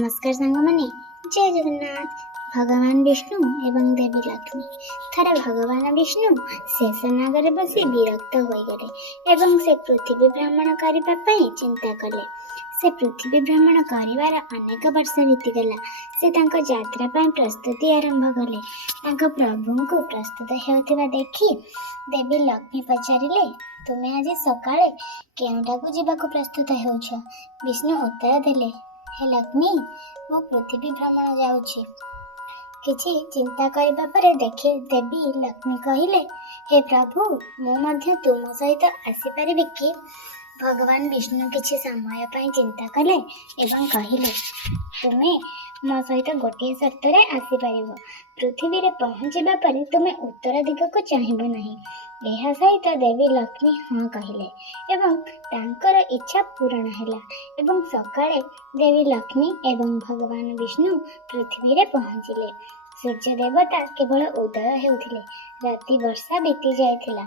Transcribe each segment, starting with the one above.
नमस्कार सांगमाने जय जगन्नाथ। भगवान विष्णु एवं देवी लक्ष्मी थरे भगवान विष्णु शेषनागरे बसी विरक्त हो गले एवं से पृथ्वी भ्रमण करने चिंता कले। से पृथ्वी भ्रमण कर अनेक वर्ष बीतीगला। से तांको यात्रा प्रस्तुति आरंभ कले। तांको प्रभु को प्रस्तुत होता देखी देवी लक्ष्मी पचारिले, तुमे आज सकाळे केउंटाकू जीवाकू प्रस्तुत होउछ? विष्णु उत्तर देले, हे लक्ष्मी, मु पृथ्वी भ्रमण जाउछि। किछि चिंता करिबा परे देखि देवी लक्ष्मी कहिले, हे प्रभु, मु मध्य तुम सहित आसी परिबि कि? भगवान विष्णु किछि समय पई चिंता कले एवं कहिले, तुमे मो सहित गोटे शर्तरे आसी परिबो। पृथ्वी रे पहुंचिबा परे तुमे उत्तर दिगको चाहिबो नाही। एहा सहित देवी लक्ष्मी हाँ कहिले एवं तांकर इच्छा पूर्ण हैला। एवं सकाळे देवी लक्ष्मी एवं भगवान विष्णु पृथ्वी रे पहुंचिले। सूर्य देवता केवल उदय हेउथिले। राति वर्षा बीती जायथिला।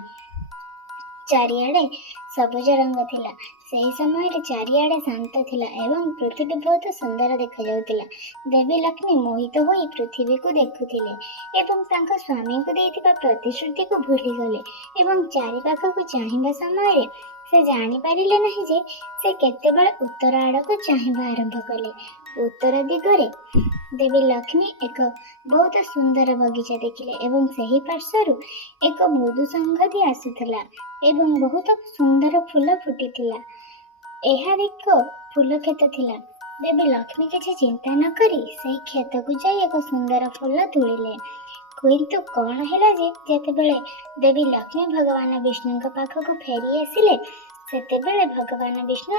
चारिआडे सबुज रंग थिला। सही समय चारिआडे शांत थिला एवं पृथ्वी बहुत सुंदर देखा जाउतिला। देवी लक्ष्मी मोहित होई पृथ्वी को देखुथिले एवं तांका स्वामी को देइथिबा प्रतिश्रुति को भूली गले एवं चारि पाखକୁ चाहिबा समय से जानी पारिले नहीं जे से केतेबेले उत्तर आड़को चाहिबा आरंभ कले। उत्तर दिगरे देवी लक्ष्मी एक बहुत सुंदर बगीचा देखिले एवं सही पार्श्वरु एक मृदु संगति आसुथिला एवं बहुत सुंदर फूल फुटिथिला। एहा एक फूल खेत थिला। देवी लक्ष्मी किछि चिंता न करी सही खेत को जाई एक सुंदर फूल तुलिले। किंतु कौन हैला जे जेतेबेले देवी लक्ष्मी भगवान विष्णु पाखक फेरी आसिले सेतेबेले भगवान विष्णु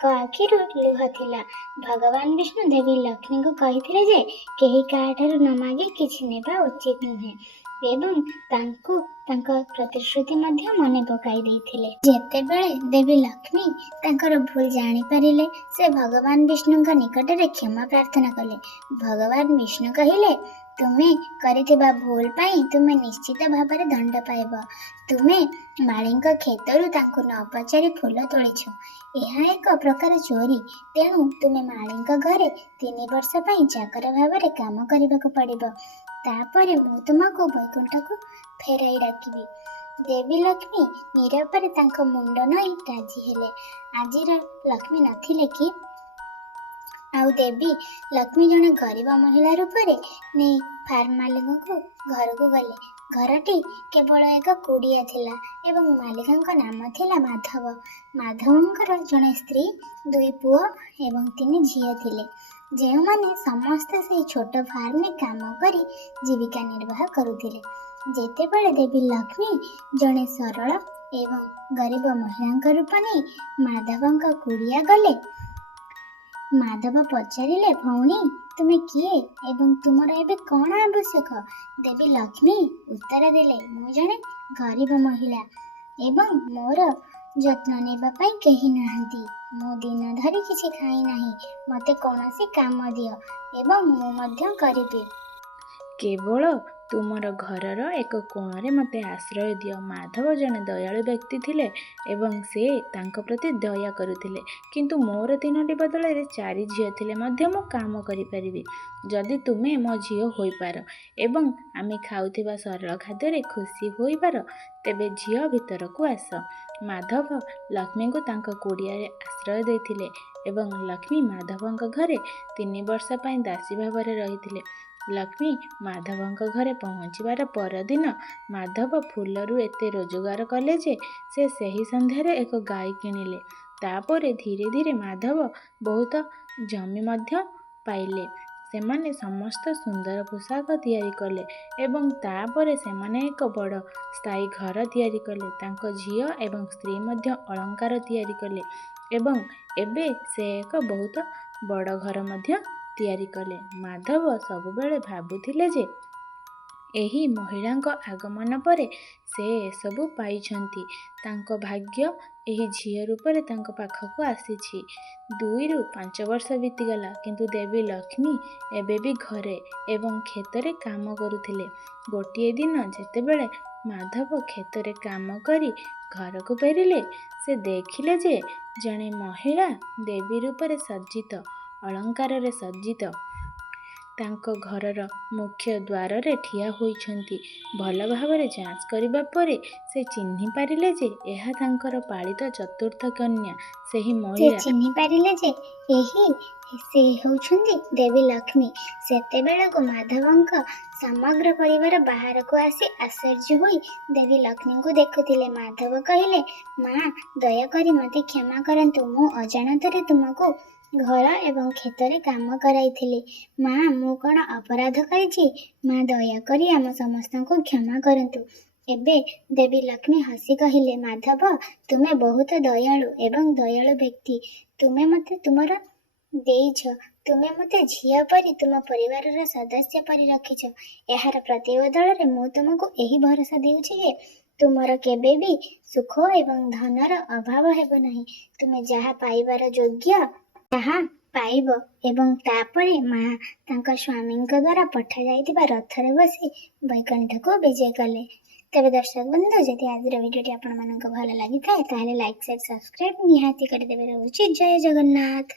को आखिरु लुह थिला। भगवान विष्णु देवी लक्ष्मी को कहिथिले जे केही काठारु न मागी किछि नेबा उचित नुहे एवं तांको तांको प्रतिश्रुति मध्य मने पकाई देइथिले। जेतेबेले देवी लक्ष्मी तांकर भूल जानी पारिले से भगवान विष्णु निकट रे क्षमा प्रार्थना कले। भगवान विष्णु कहिले, तुमे करिथिबा भूल पाई तुमे निश्चित भाବରେ दंड पाइब। तुमे माळींक खेतरु तांको न पचारि फूल तोळिछ। एहा एक प्रकार चोरी। तेणु तुमे माळींक घरे 3 वर्ष पाई चाकर भाବରେ काम କରିବାକୁ पड़िब। तापरे मु तुमको वैकुंठको फेराई डाकिबी। देवी लक्ष्मी नीरवरे तांको मुंड नई राजी हेले। आजिर लक्ष्मी नथिले कि? आउ देवी लक्ष्मी जने गरीब महिला रूपरे नहीं फार्म मालिक घर को गले। घरटी केवल एक कुड़िया थिला एवं मालिक नाम थिला माधव। माधवंकर जने स्त्री 2 पुओ एवं 3 झियो थिले, जेउ माने समस्त से छोट फार्म में काम करी जीविका निर्वाह करुथिले। जेतेबेले देवी लक्ष्मी जने सरल एवं गरीब महिला रूप नहीं माधवंक कुड़िया गले। माधव पचारिले, भौणी, तुमे किए एवं तुमर एबे कौन आवश्यक? देवी लक्ष्मी उत्तर देले, मु जने गरीब महिला एवं मोर जत्न नेबा पाई केही नाहंती। मु दिन धरी किछि खाई नाही। मते कोनोसी काम दियो एवं मु मध्य करिबे। केवल तुमर घरर एक कोणरे मते आश्रय दियो। माधव जने दयालु व्यक्ति थिले एवं से तांको प्रति दया करुथिले। किंतु मोर 3टी बदले 4 झियो थिले मध्य मु काम करि परिबी। जदि तुमे मो झियो होई पार एवं आमे खाउथिबा सरल खाद्य रे खुशी होई पार तेबे झियो भीतर को आस। माधव लक्ष्मी को तांको कुड़िया रे आश्रय देथिले एवं लक्ष्मी माधवंक घरे 3 वर्ष पई दासी भाବରେ रहिथिले। लक्ष्मी माधवंक घरे पहुँचबार परदिन माधव फूलरू एते रोजगार कले जे से सही संध्यारे एक गाय किणिले। तापरे धीरे धीरे माधव बहुत जमी मध्य पाइले। सेमाने समस्त सुंदर पोशाक तैयारी कले एवं तापरे सेमाने एक बड़ स्थायी घर तैयारी कले। तांको झियो एवं स्त्री मध्य अलंकार तैयारी कले एवं एबे से एक बहुत बड़ घर मध्य तैयारी कले। माधव सबुबेले भाबुथिले जे एही महिलांको आगमन परे से सबु पाइछंती। तांको भाग्य एही झियो रूपरे तांको पाखको आसीछि। 2 ରୁ 5 वर्ष बीतीगला किंतु देवी लक्ष्मी एबे भी घरे एवं खेतरे काम करुथिले। गोटिए दिन जेतेबेले माधव खेतरे काम करी घर को फेरिले से देखिले जे जणे महिला देवी रूपरे सज्जित ଅଳଙ୍କାରରେ ସଜ୍ଜିତ ତାଙ୍କ ଘରର ମୁଖ୍ୟ ଦ୍ୱାରରେ ଠିଆ ହୋଇଛନ୍ତି। ଭଲ ଭାବରେ ଯାଞ୍ଚ କରିବା ପରେ ସେ ଚିହ୍ନି ପାରିଲେ ଯେ ଏହା ତାଙ୍କର ପାଳିତ ଚତୁର୍ଥ କନ୍ୟା। ସେହି ସେ ମହିଳା ଚିହ୍ନି ପାରିଲେ ଯେ ସେ ହେଉଛନ୍ତି ଦେବୀ ଲକ୍ଷ୍ମୀ। ସେତେବେଳକୁ ମାଧବଙ୍କ ସମଗ୍ର ପରିବାର ବାହାରକୁ ଆସି ଆଶ୍ଚର୍ଯ୍ୟ ହୋଇ ଦେବୀ ଲକ୍ଷ୍ମୀଙ୍କୁ ଦେଖୁଥିଲେ। ମାଧବ କହିଲେ, ମା, ଦୟାକରି ମୋତେ କ୍ଷମା କରନ୍ତୁ। ମୁଁ ଅଜାଣତରେ ତୁମକୁ ଘର ଏବଂ କ୍ଷେତରେ କାମ କରାଇଥିଲି। ମା, ମୁଁ କ'ଣ ଅପରାଧ କରିଛି? ମା, ଦୟାକରି ଆମ ସମସ୍ତଙ୍କୁ କ୍ଷମା କରନ୍ତୁ। ଏବେ ଦେବୀ ଲକ୍ଷ୍ମୀ ହସି କହିଲେ, ମାଧବ, ତୁମେ ବହୁତ ଦୟାଳୁ ଏବଂ ଦୟାଳୁ ବ୍ୟକ୍ତି। ତୁମେ ମୋତେ ତୁମର ଦେଇଛ। ତୁମେ ମୋତେ ଝିଅ ପରି ତୁମ ପରିବାରର ସଦସ୍ୟ ପରି ରଖିଛ। ଏହାର ପ୍ରତିବଦଳରେ ମୁଁ ତୁମକୁ ଏହି ଭରସା ଦେଉଛି ଯେ ତୁମର କେବେ ବି ସୁଖ ଏବଂ ଧନର ଅଭାବ ହେବ ନାହିଁ। ତୁମେ ଯାହା ପାଇବାର ଯୋଗ୍ୟ ତାହା ପାଇବ। ଏବଂ ତାପରେ ମା ତାଙ୍କ ସ୍ୱାମୀଙ୍କ ଦ୍ୱାରା ପଠାଯାଇଥିବା ରଥରେ ବସି ବୈକୁଣ୍ଠକୁ ବିଜେ କଲେ। ତେବେ ଦର୍ଶକ ବନ୍ଧୁ, ଯଦି ଆଜିର ଭିଡ଼ିଓଟି ଆପଣମାନଙ୍କୁ ଭଲ ଲାଗିଥାଏ ତାହେଲେ ଲାଇକ୍, ସେୟାର, ସବସ୍କ୍ରାଇବ୍ ନିହାତି କରିଦେବେ। ରହୁଛି। ଜୟ ଜଗନ୍ନାଥ।